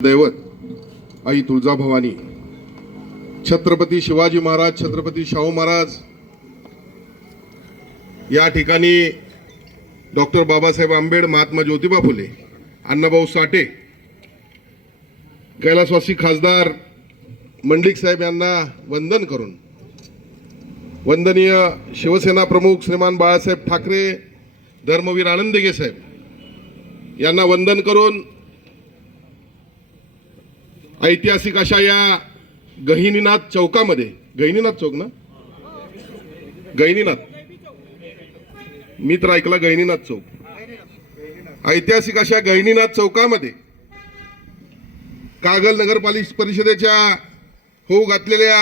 दैवत आई तुळजाभवानी, छत्रपती शिवाजी महाराज, छत्रपती शाहू महाराज या ठिकाणी डॉक्टर बाबासाहेब आंबेडकर, महात्मा ज्योतिबा फुले, अण्णाभाऊ साठे, कैलासवासी खासदार मंडलिक साहेब यांना वंदन करून, वंदनीय शिवसेना प्रमुख श्रीमान बाळासाहेब ठाकरे, धर्मवीर आनंदगे साहेब यांना वंदन करून ऐतिहासिक अशा या गहिनीनाथ चौकामध्ये, गहिनीनाथ चौक ना, गहिनीनाथ, मी तर ऐकला गहिनीनाथ चौक, ऐतिहासिक अशा गहिनीनाथ चौकामध्ये कागल नगरपालिका परिषदेच्या होऊ घातलेल्या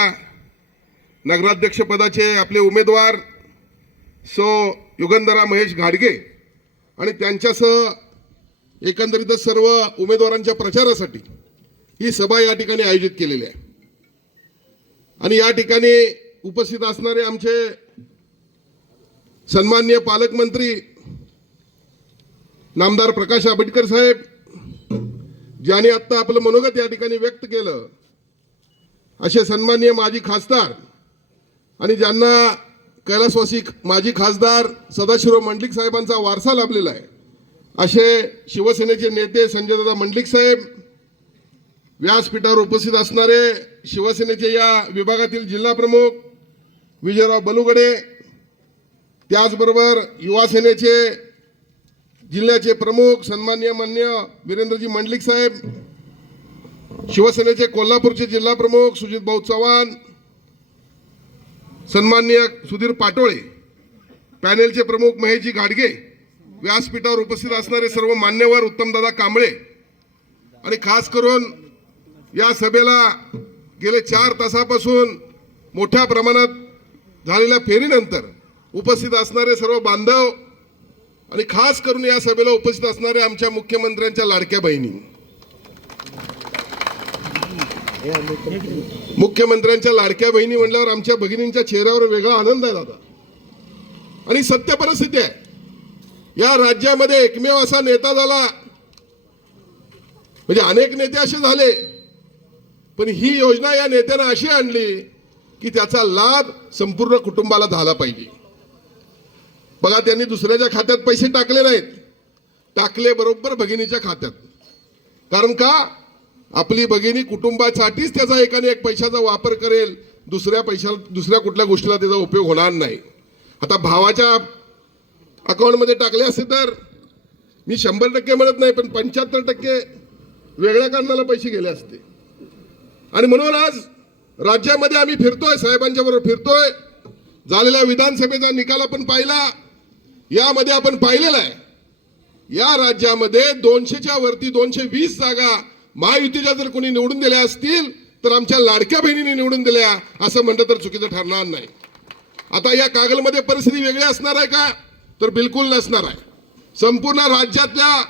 नगराध्यक्ष पदाचे आपले उमेदवार सो युगंधरा महेश घाडगे आणि त्यांच्यासह एकंदरीतच सर्व उमेदवारांच्या प्रचारासाठी ही सभा या ठिकाणी आयोजित केलेली आहे। आणि या ठिकाणी उपस्थित असणारे आमचे सन्माननीय पालकमंत्री नामदार प्रकाश आंबेडकर साहेब, ज्यांनी आता आपलं मनोगत या ठिकाणी व्यक्त केलं, असे सन्माननीय माजी खासदार आणि ज्यांना कैलासवासी माजी खासदार सदाशिवराव मंडलिक साहेबांचा वारसा लाभलेला आहे, असे शिवसेनेचे नेते संजयदादा मंडलिक साहेब, व्यासपीठावर उपस्थित असणारे शिवसेनेचे या विभागातील जिल्हा प्रमुख विजयराव बलुगडे, त्याचबरोबर युवा सेनेचे जिल्ह्याचे प्रमुख सन्माननीय मान्य वीरेंद्रजी मंडलिक साहेब, शिवसेनेचे कोल्हापूरचे जिल्हा प्रमुख सुजित भाऊ चव्हाण, सन्माननीय सुधीर पाटोळे, पॅनेलचे प्रमुख महेशजी घाडगे, व्यासपीठावर उपस्थित असणारे सर्व मान्यवर उत्तमदादा कांबळे, आणि खास करून या सभेला गेले 4 तासापासून मोठ्या प्रमाणात झालेल्या फेरीनंतर उपस्थित असणारे सर्व बांधव आणि खास करून या सभेला उपस्थित असणारे आमच्या मुख्यमंत्र्यांच्या लाडक्या बहिणी, मुख्यमंत्र्यांच्या लाडक्या बहिणी म्हणल्यावर आमच्या भगिनींच्या चेहऱ्यावर वेगळा आनंद आहे दादा। आणि सत्य परिस्थिती आहे, या राज्यामध्ये एकमेव असा नेता झाला, म्हणजे अनेक नेते असे झाले, पण ही योजना या नेत्यानं अशी आणली की त्याचा लाभ संपूर्ण कुटुंबाला झाला पाहिजे। बघा, त्यांनी दुसऱ्याच्या खात्यात पैसे टाकले नाहीत, टाकले बरोबर भगिनीच्या खात्यात। कारण का? आपली भगिनी कुटुंबासाठीच त्याचा एकाने एक पैशाचा वापर करेल, दुसऱ्या कुठल्या गोष्टीला त्याचा उपयोग होणार नाही। आता भावाच्या अकाउंटमध्ये टाकले असते तर मी 100% म्हणत नाही, पण 75% वेगळ्या कारणाला पैसे गेले असते। आणि म्हणून आज राज्यामध्ये आम्ही फिरतोय, साहेबांच्या बरोबर फिरतोय, झालेल्या विधानसभेचा निकाल आपण पाहिला, यामध्ये आपण पाहिलेला आहे या राज्यामध्ये 200च्या वरती 220 जागा महायुतीच्या जर कोणी निवडून दिल्या असतील तर आमच्या लाडक्या बहिणींनी निवडून दिल्या असं म्हणलं तर चुकीचं ठरणार नाही। आता या कागलमध्ये परिस्थिती वेगळी असणार आहे का? तर बिलकुल नसणार आहे। संपूर्ण राज्यातल्या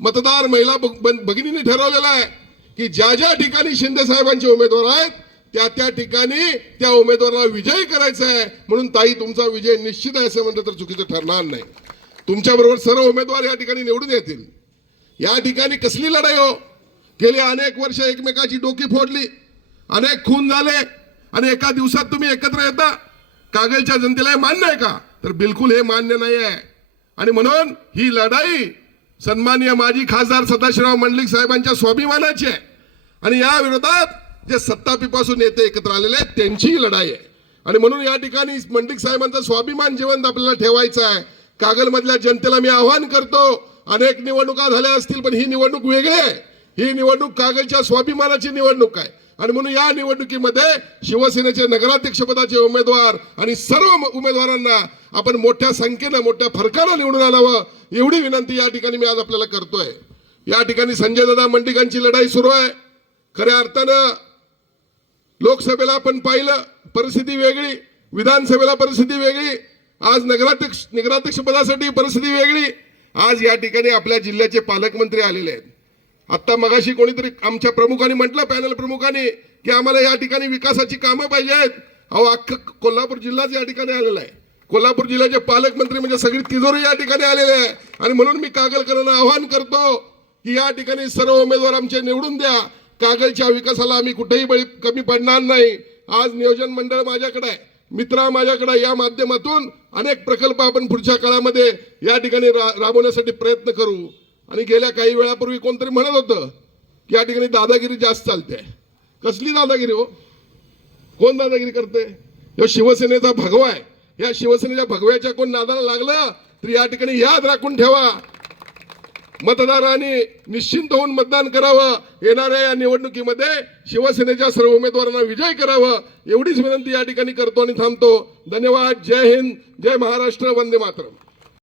मतदार महिला भगिनींनी ठरवलेलं आहे की ज्या ज्या ठिकाणी शिंदे साहेबांचे उमेदवार आहेत त्या ठिकाणी त्या उमेदवाराला विजयी करायचा आहे। म्हणून ताई, तुमचा विजय निश्चित आहे असं म्हणलं तर चुकीचं ठरणार नाही। तुमच्याबरोबर सर्व उमेदवार या ठिकाणी निवडून येतील। या ठिकाणी कसली लढाई हो, गेली अनेक वर्ष एकमेकाची डोकी फोडली, अनेक खून झाले, आणि एका दिवसात तुम्ही एकत्र येता। कागलच्या जनतेला हे मान्य आहे का? तर बिलकुल हे मान्य नाही आहे। आणि म्हणून ही लढाई सन्माननीय माजी खासदार सदाशिवराव मंडलिक साहेबांच्या स्वाभिमानाची आहे, आणि या विरोधात जे सत्तापीपासून नेते एकत्र आलेले आहेत त्यांची लढाई आहे। आणि म्हणून या ठिकाणी मंडलिक साहेबांचा स्वाभिमान जिवंत आपल्याला ठेवायचा आहे। कागलमधल्या जनतेला मी आवाहन करतो, अनेक निवडणुका झाल्या असतील पण ही निवडणूक वेगळी आहे, ही निवडणूक कागलच्या स्वाभिमानाची निवडणूक आहे। आणि म्हणून या निवडणुकीमध्ये शिवसेनेचे नगराध्यक्षपदाचे उमेदवार आणि सर्व उमेदवारांना आपण मोठ्या संख्येनं मोठ्या फरकानं निवडून आणावं, एवढी विनंती या ठिकाणी मी आज आपल्याला करतोय। या ठिकाणी संजयदादा मंडलिकांची लढाई सुरू आहे। खऱ्या अर्थानं लोकसभेला आपण पाहिलं परिस्थिती वेगळी, विधानसभेला परिस्थिती वेगळी, आज नगराध्यक्ष पदासाठी परिस्थिती वेगळी। आज या ठिकाणी आपल्या जिल्ह्याचे पालकमंत्री आलेले आहेत। आता मगाशी कोणीतरी आमच्या प्रमुखांनी म्हटलं, पॅनल प्रमुखांनी, की आम्हाला या ठिकाणी विकासाची कामं पाहिजे आहेत। अहो, अख्खा कोल्हापूर जिल्हाच या ठिकाणी आलेला आहे। कोल्हापूर जिल्ह्याचे पालकमंत्री म्हणजे सगळी तिजोरी या ठिकाणी आलेले आहे। आणि म्हणून मी कागलकरांना आवाहन करतो, की या ठिकाणी सर्व उमेदवार आमचे निवडून द्या, कागलच्या विकासाला आम्ही कुठेही कमी पडणार नाही. आज नियोजन मंडळ माझ्याकडे आहे, मित्र माझ्याकडे, या माध्यमातून अनेक प्रकल्प आपण पुढच्या काळामध्ये या ठिकाणी राबवण्यासाठी प्रयत्न करू. आणि गेल्या काही वेळापूर्वी कोणतरी म्हणत होतं की या ठिकाणी दादागिरी जास्त चालते. कसली दादागिरी हो? कोण दादागिरी करते? जो शिवसेनेचा भगवा आहे, या शिवसेनेच्या भगव्याच्या कोण नादाला लागलं तर या ठिकाणी याद राखून ठेवा, मतदारांनी निश्चिंत होऊन मतदान करावं. येणाऱ्या या निवडणुकीमध्ये शिवसेनेच्या सर्व उमेदवारांना विजय करावं, एवढीच विनंती या ठिकाणी करतो आणि थांबतो. धन्यवाद. जय हिंद, जय महाराष्ट्र, वंदे मातरम.